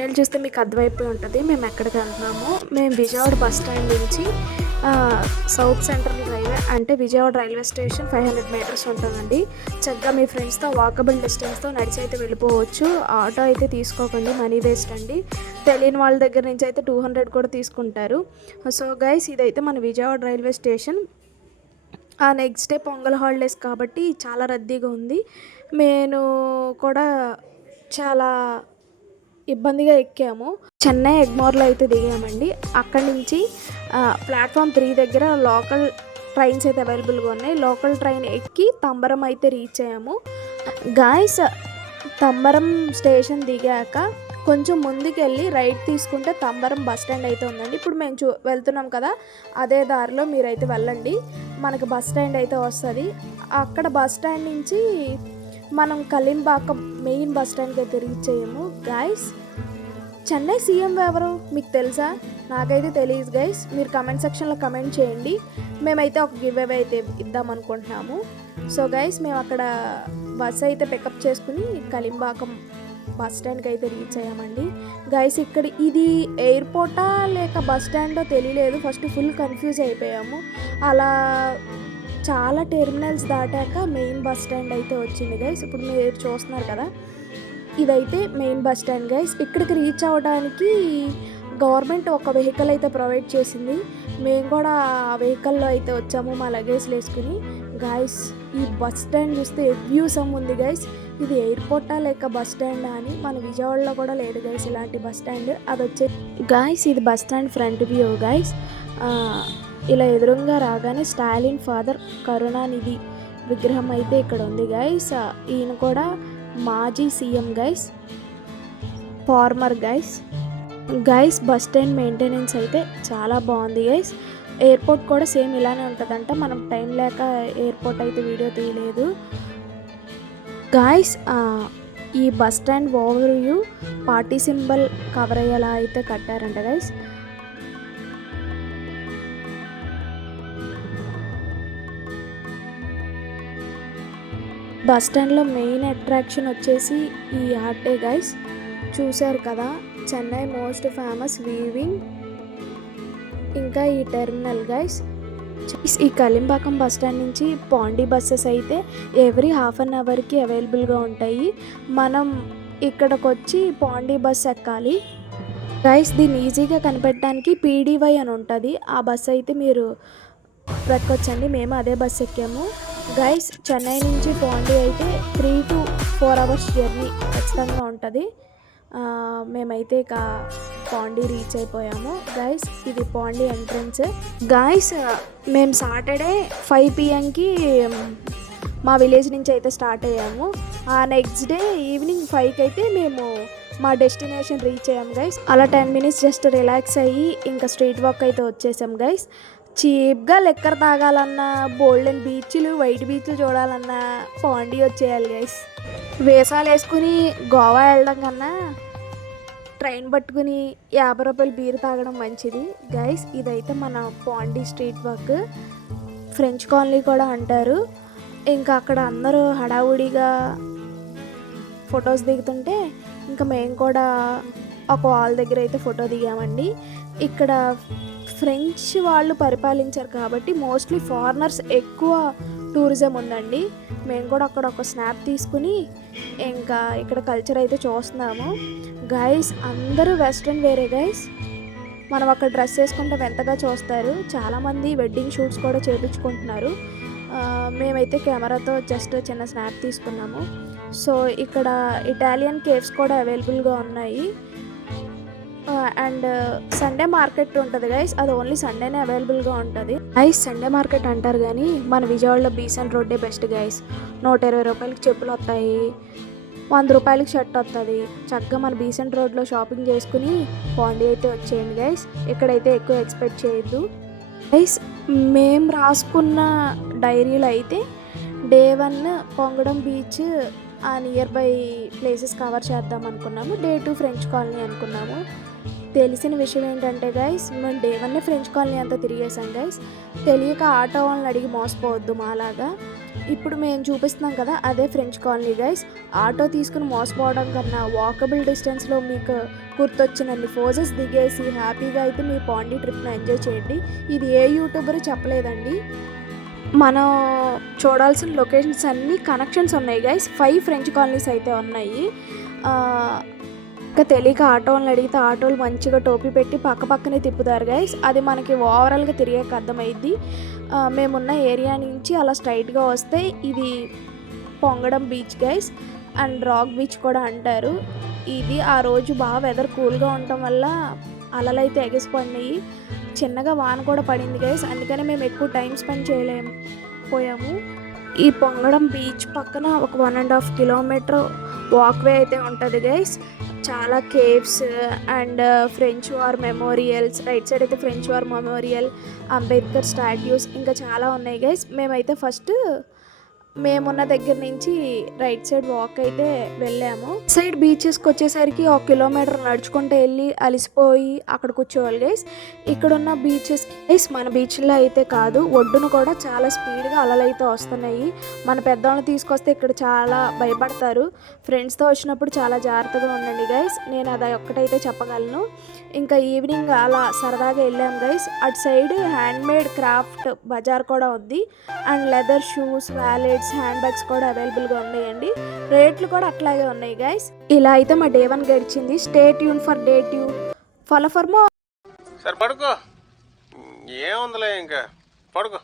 తమిళ చూస్తే మీకు అర్థమైపోయి ఉంటుంది. మేము ఎక్కడికి వెళ్తున్నాము మేము విజయవాడ బస్ స్టాండ్ నుంచి సౌత్ సెంట్రల్ రైల్వే అంటే Vijayawada railway station five hundred meters ఉంటుందండి. చక్కగా మీ ఫ్రెండ్స్తో వాకబుల్ డిస్టెన్స్తో నడిచి అయితే వెళ్ళిపోవచ్చు. ఆటో అయితే తీసుకోకండి మనీ వేస్ట్ అండి. తెలియని వాళ్ళ దగ్గర నుంచి అయితే టూ హండ్రెడ్ కూడా తీసుకుంటారు. సో గైస్ ఇదైతే మన విజయవాడ రైల్వే స్టేషన్. ఆ నెక్స్ట్ డే పొంగల్ హాలిడేస్ కాబట్టి చాలా రద్దీగా ఉంది. నేను కూడా చాలా ఇబ్బందిగా ఎక్కాము. చెన్నై ఎగ్మోర్లో అయితే దిగామండి. అక్కడి నుంచి ప్లాట్ఫామ్ త్రీ దగ్గర లోకల్ ట్రైన్స్ అయితే అవైలబుల్గా ఉన్నాయి. లోకల్ ట్రైన్ ఎక్కి తంబరం అయితే రీచ్ అయ్యాము. గాయస్ తంబరం స్టేషన్ దిగాక కొంచెం ముందుకెళ్ళి రైట్ తీసుకుంటే తంబరం బస్ స్టాండ్ అయితే ఉందండి. ఇప్పుడు మేము చూ వెళ్తున్నాం కదా అదే దారిలో మీరైతే వెళ్ళండి. మనకు బస్ స్టాండ్ అయితే వస్తుంది. అక్కడ బస్ స్టాండ్ నుంచి మనం కలింబాకం మెయిన్ బస్ స్టాండ్కి అయితే రీచ్ అయ్యాము గైస్ చెన్నై సీఎం ఎవరు? మీకు తెలుసా? నాకైతే తెలియదు గైస్ మీరు కమెంట్ సెక్షన్లో కమెంట్ చేయండి. మేమైతే ఒక గివ్ అవే అయితే ఇద్దాం అనుకుంటున్నాము. సో గైస్ మేము అక్కడ బస్ అయితే పికప్ చేసుకుని కలింబాకం బస్ స్టాండ్కి అయితే రీచ్ అయ్యామండి గైస్ ఇక్కడ ఇది ఎయిర్పోర్టా లేక బస్ స్టాండో తెలియలేదు. ఫస్ట్ ఫుల్ కన్ఫ్యూజ్ అయిపోయాము. అలా చాలా టెర్మినల్స్ దాటాక మెయిన్ బస్ స్టాండ్ అయితే వచ్చింది గైస్ ఇప్పుడు మీరు చూస్తున్నారు కదా ఇదైతే మెయిన్ బస్ స్టాండ్ గైస్ ఇక్కడికి రీచ్ అవ్వడానికి గవర్నమెంట్ ఒక వెహికల్ అయితే ప్రొవైడ్ చేసింది. మేము కూడా ఆ వెహికల్లో అయితే వచ్చాము మా లగేజ్లు వేసుకుని. గాయస్ ఈ బస్ స్టాండ్ చూస్తే వ్యూసమ్ ఉంది గైస్ ఇది ఎయిర్పోర్టా లేక బస్ స్టాండ్ అని మన విజయవాడలో కూడా లేదు గైస్ ఇలాంటి బస్ స్టాండ్. అది వచ్చే గాయస్ ఇది bus stand front view guys ఇలా ఎదురుగా రాగానే స్టాలిన్ ఫాదర్ కరుణానిధి విగ్రహం అయితే ఇక్కడ ఉంది గైస్ ఈయన కూడా మాజీ CM guys former guys guys bus stand maintenance అయితే చాలా బాగుంది గైస్ ఎయిర్పోర్ట్ కూడా సేమ్ ఇలానే ఉంటుందంట. మనం టైం లేక ఎయిర్పోర్ట్ అయితే వీడియో తీయలేదు. గాయస్ ఈ bus stand over view party symbol cover అయ్యేలా అయితే కట్టారంట గైస్ బస్ స్టాండ్లో మెయిన్ అట్రాక్షన్ వచ్చేసి ఈ ఆర్టే గైస్. చూశారు కదా చెన్నై మోస్ట్ ఫేమస్ వీవింగ్. ఇంకా ఈ టెర్మినల్ గైస్. ఈ కలింబాకం బస్ స్టాండ్ నుంచి పాండి బస్సెస్ అయితే ఎవ్రీ హాఫ్ అన్ అవర్కి అవైలబుల్గా ఉంటాయి. మనం ఇక్కడికి వచ్చి పాండి బస్ ఎక్కాలి. గైస్ దీన్ని ఈజీగా కనిపెట్టడానికి పీడీవై అని ఉంటుంది. ఆ బస్ అయితే మీరు ఎక్కొచ్చండి మేము అదే బస్ ఎక్కాము. గైస్ చెన్నై నుంచి పాండి అయితే three to four hours journey ఖచ్చితంగా ఉంటుంది. మేమైతే ఇక పాండి రీచ్ అయిపోయాము. గైస్ ఇది పాండి ఎంట్రన్స్ గైస్ మేము సాటర్డే ఫైవ్ పిఎంకి మా విలేజ్ నుంచి అయితే స్టార్ట్ అయ్యాము. ఆ నెక్స్ట్ డే ఈవినింగ్ ఫైవ్కి అయితే మేము మా డెస్టినేషన్ రీచ్ అయ్యాం గైస్ అలా టెన్ మినిట్స్ జస్ట్ రిలాక్స్ అయ్యి ఇంకా స్ట్రీట్ వాక్ అయితే వచ్చేసాం గైస్ చీప్గా లెక్కర్ తాగాలన్నా బోల్డెన్ బీచ్లు వైట్ బీచ్లు చూడాలన్నా పాండి వచ్చేయాలి గైస్ వేసాలు వేసుకుని గోవా వెళ్ళడం కన్నా ట్రైన్ పట్టుకుని యాభై రూపాయలు బీర్ తాగడం మంచిది. గైస్ ఇదైతే మన Pondy street walk. French colony కూడా అంటారు. ఇంకా అక్కడ అందరూ హడావుడిగా ఫొటోస్ దిగుతుంటే ఇంకా మేము కూడా ఒక వాల్ దగ్గర అయితే ఫోటో దిగామండి. ఇక్కడ ఫ్రెంచ్ వాళ్ళు పరిపాలించారు కాబట్టి మోస్ట్లీ ఫారినర్స్ ఎక్కువ టూరిజం ఉందండి. మేము కూడా అక్కడ ఒక స్నాప్ తీసుకుని ఇంకా ఇక్కడ కల్చర్ అయితే చూస్తున్నాము. గైస్ అందరూ వెస్ట్రన్ వేరే గైస్ మనం అక్కడ డ్రెస్ వేసుకుంటే వింతగా చూస్తారు. చాలామంది వెడ్డింగ్ షూట్స్ కూడా చేయించుకుంటున్నారు మేమైతే కెమెరాతో జస్ట్ చిన్న స్నాప్ తీసుకున్నాము. సో ఇక్కడ ఇటాలియన్ కేవ్స్ కూడా అవైలబుల్గా ఉన్నాయి. అండ్ సండే మార్కెట్ ఉంటుంది గైస్ అది ఓన్లీ సండేనే అవైలబుల్గా ఉంటుంది. గైస్ సండే మార్కెట్ అంటారు కానీ మన విజయవాడలో బీసెంట్ రోడ్డే బెస్ట్ గైస్ నూట ఇరవై రూపాయలకి చెప్పులు వస్తాయి. వంద రూపాయలకి షర్ట్ వస్తుంది. చక్కగా మన బీసెంట్ రోడ్లో షాపింగ్ చేసుకుని పాండి అయితే వచ్చేయండి గైస్ ఇక్కడైతే ఎక్కువ ఎక్స్పెక్ట్ చేయొద్దు. గైస్ మేము రాసుకున్న డైరీలో అయితే డే వన్ పొంగడం బీచ్ ఆ నియర్ బై ప్లేసెస్ కవర్ చేద్దాం అనుకున్నాము. డే టూ ఫ్రెంచ్ కాలనీ అనుకున్నాము. తెలిసిన విషయం ఏంటంటే గైస్ మేము డే వన్నే ఫ్రెంచ్ కాలనీ అంతా తిరిగేసాం గైస్ తెలియక ఆటో వాళ్ళని అడిగి మోసపోవద్దు మాలాగా. ఇప్పుడు మేము చూపిస్తున్నాం కదా అదే ఫ్రెంచ్ కాలనీ గైస్ ఆటో తీసుకుని మోసపోవడం కన్నా వాకబుల్ డిస్టెన్స్లో మీకు గుర్తొచ్చినన్ని ఫోజెస్ దిగేసి హ్యాపీగా అయితే మీ పాండి ట్రిప్ను ఎంజాయ్ చేయండి. ఇది ఏ యూట్యూబర్ చెప్పలేదండి. మనం చూడాల్సిన లొకేషన్స్ అన్నీ కనెక్షన్స్ ఉన్నాయి గైస్ ఫైవ్ ఫ్రెంచ్ కాలనీస్ అయితే ఉన్నాయి. ఇంకా తెలియక ఆటోలను అడిగితే ఆటోలు మంచిగా టోపీ పెట్టి పక్క పక్కనే తిప్పుతారు గైస్ అది మనకి ఓవరాల్గా తిరిగాక అర్థమైద్ది. మేమున్న ఏరియా నుంచి అలా స్ట్రైట్గా వస్తే ఇది పొంగడం beach guys and rock beach కూడా అంటారు. ఇది ఆ రోజు బాగా వెదర్ కూల్గా ఉండటం వల్ల అలలు అయితే ఎగిసిపడినాయి. చిన్నగా వాన కూడా పడింది గైస్ అందుకనే మేము ఎక్కువ టైం స్పెండ్ చేయలేము పోయాము. ఈ పొంగడం బీచ్ పక్కన ఒక one and half kilometre walkway అయితే ఉంటుంది గైస్ చాలా caves and French war memorials right side అయితే French war memorial Ambedkar statues ఇంకా చాలా ఉన్నాయి గైస్ మేమైతే ఫస్ట్ మేమున్న దగ్గర నుంచి రైట్ సైడ్ వాక్ అయితే వెళ్ళాము. సైడ్ బీచెస్కి వచ్చేసరికి ఒక కిలోమీటర్ నడుచుకుంటూ వెళ్ళి అలసిపోయి అక్కడ కూర్చోవాలి గైస్ ఇక్కడ ఉన్న బీచెస్ గైస్ మన బీచ్లో అయితే కాదు ఒడ్డున కూడా చాలా స్పీడ్గా అలలు అయితే వస్తున్నాయి. మన పెద్దవాళ్ళని తీసుకొస్తే ఇక్కడ చాలా భయపడతారు. ఫ్రెండ్స్తో వచ్చినప్పుడు చాలా జాగ్రత్తగా ఉండండి గైస్ నేను అది ఒక్కటైతే చెప్పగలను. ఇంకా ఈవినింగ్ అలా సరదాగా వెళ్ళాం గైస్ అటు side hand made craft Bazar కూడా ఉంది. And leather shoes wallets hand bags కూడా అవైలబుల్గా ఉన్నాయండి. రేట్లు కూడా అట్లాగే ఉన్నాయి గైస్ ఇలా అయితే మా డే వన్ గడిచింది. Stay tune for day two follow for more సరే పడుకో. ఏముందిలే ఇంకా? పడుకో.